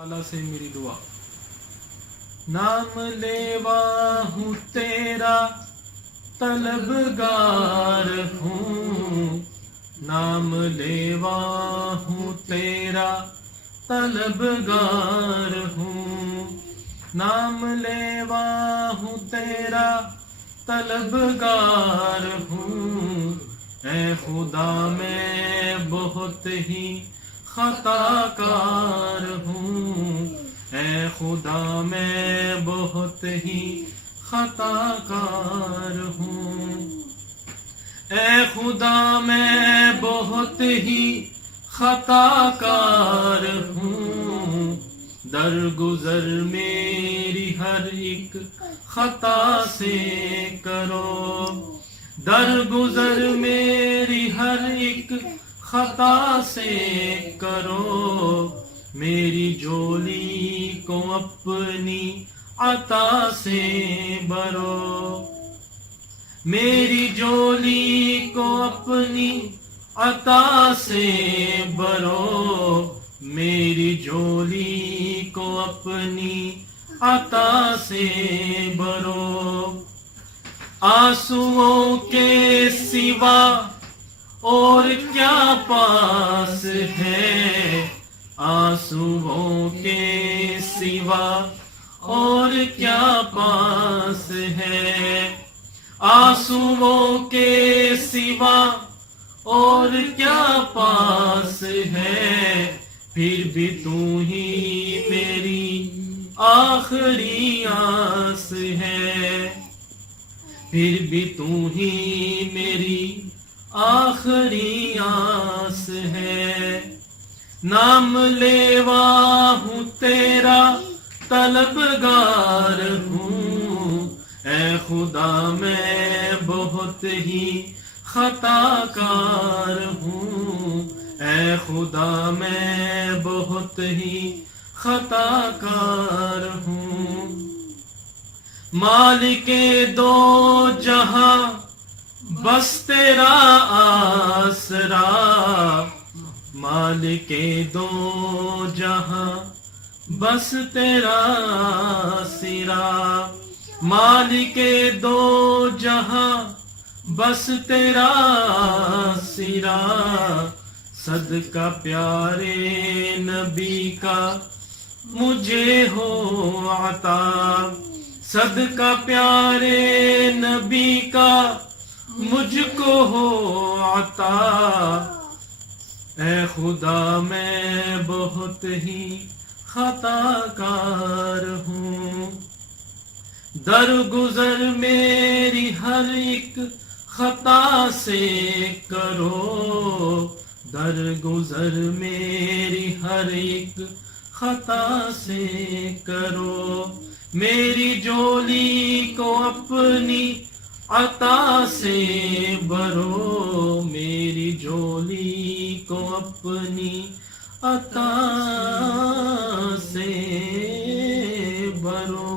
اللہ سے میری دعا. نام لیوا ہوں تیرا طلبگار ہوں، نام لیوا ہوں تیرا طلبگار ہوں، نام لیوا ہوں تیرا طلبگار ہوں. اے خدا میں بہت ہی خطا کار ہوں، اے خدا میں بہت ہی خطا کار ہوں، اے خدا میں بہت ہی خطا کار ہوں. درگزر میری ہر ایک خطا سے کرو، درگزر میری ہر ایک خطا سے کرو. میری جھولی کو اپنی عطا سے بھرو، میری جھولی کو اپنی عطا سے بھرو، میری جھولی کو اپنی عطا سے بھرو. آنسوؤں کے سوا اور کیا پاس ہے، آنسوؤں کے سوا اور کیا پاس ہے، آنسوؤں کے سوا اور کیا پاس ہے. پھر بھی تو ہی میری آخری آس ہے، پھر بھی تو ہی میری آخری آس ہے. نام لیوا ہوں تیرا طلبگار ہوں، اے خدا میں بہت ہی خطا کار ہوں، اے خدا میں بہت ہی خطا کار ہوں. مالک دو جہاں بس تیرا آسرا، مالک دو جہاں بس تیرا آسرا، مالک دو جہاں بس تیرا آسرا. صدقہ پیارے نبی کا مجھے ہو عطا، صدقہ پیارے نبی کا مجھ کو ہو عطا. اے خدا میں بہت ہی خطا کار ہوں، درگزر میری ہر ایک خطا سے کرو، درگزر میری ہر ایک خطا سے کرو. میری جھولی کو اپنی عطا سے بھرو، میری جھولی کو اپنی عطا سے بھرو.